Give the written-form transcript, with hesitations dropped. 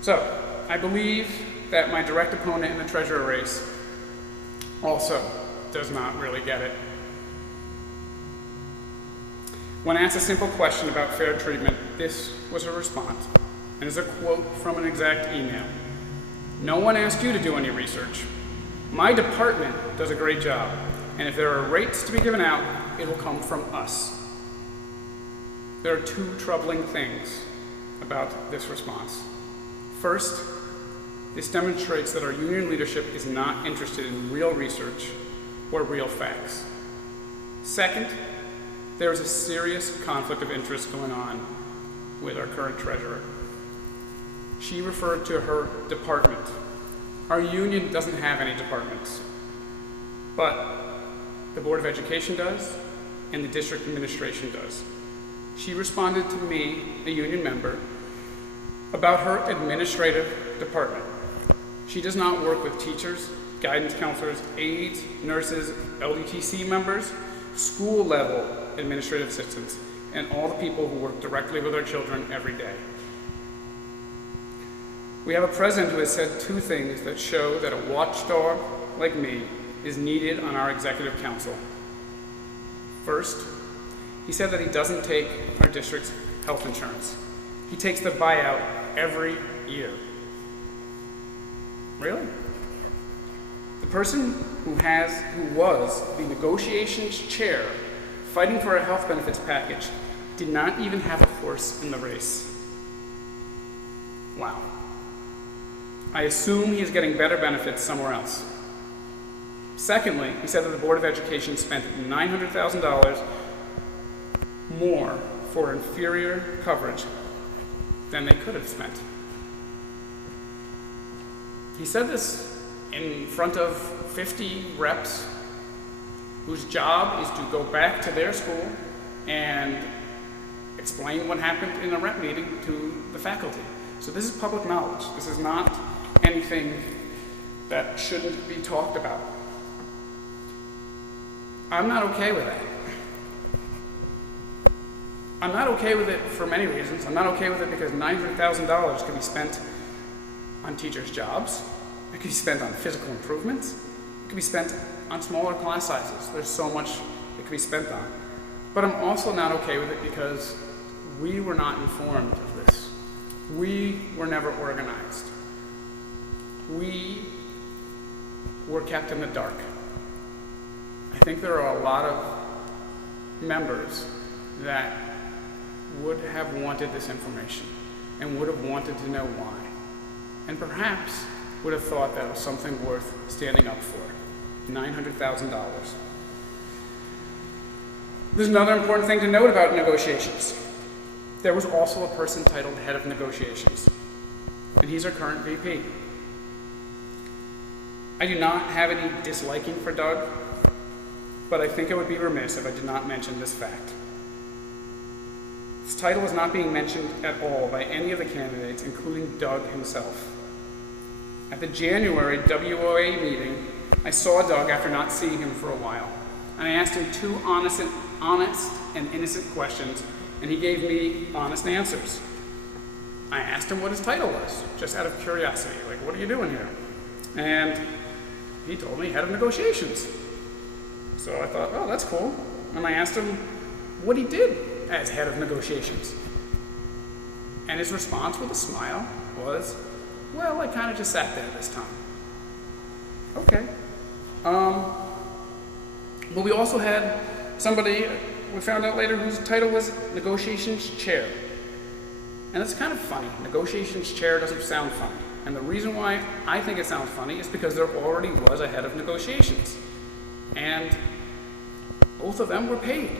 So, I believe that my direct opponent in the treasurer race also does not really get it. When asked a simple question about fair treatment, this was her response, and is a quote from an exact email. "No one asked you to do any research. My department does a great job, and if there are rates to be given out, it will come from us." There are two troubling things about this response. First, this demonstrates that our union leadership is not interested in real research or real facts. Second, there is a serious conflict of interest going on with our current treasurer. She referred to her department. Our union doesn't have any departments, but the Board of Education does, and the district administration does. She responded to me, a union member, about her administrative department. She does not work with teachers, guidance counselors, aides, nurses, LDTC members, school-level administrative assistants, and all the people who work directly with our children every day. We have a president who has said two things that show that a watchdog like me is needed on our executive council. First, he said that he doesn't take our district's health insurance. He takes the buyout every year. Really? The person who was the negotiations chair fighting for a health benefits package did not even have a horse in the race. Wow. I assume he is getting better benefits somewhere else. Secondly, he said that the Board of Education spent $900,000 more for inferior coverage than they could have spent. He said this in front of 50 reps whose job is to go back to their school and explain what happened in a rep meeting to the faculty. So this is public knowledge. This is not anything that shouldn't be talked about. I'm not okay with that. I'm not okay with it for many reasons. I'm not okay with it because $900,000 could be spent on teachers' jobs. It could be spent on physical improvements. It could be spent on smaller class sizes. There's so much it could be spent on. But I'm also not okay with it because we were not informed of this. We were never organized. We were kept in the dark. I think there are a lot of members that would have wanted this information and would have wanted to know why, and perhaps would have thought that was something worth standing up for. $900,000. There's another important thing to note about negotiations. There was also a person titled Head of Negotiations, and he's our current VP. I do not have any disliking for Doug, but I think I would be remiss if I did not mention this fact. This title is not being mentioned at all by any of the candidates, including Doug himself. At the January WOA meeting, I saw Doug after not seeing him for a while, and I asked him two honest and innocent questions, and he gave me honest answers. I asked him what his title was, just out of curiosity, like, what are you doing here? And he told me Head of Negotiations. So I thought, oh, that's cool. And I asked him what he did as Head of Negotiations. And his response with a smile was, well, I kind of just sat there this time. Okay. But we also had somebody, we found out later, whose title was Negotiations Chair. And it's kind of funny. Negotiations Chair doesn't sound funny. And the reason why I think it sounds funny is because there already was a Head of Negotiations. And both of them were paid.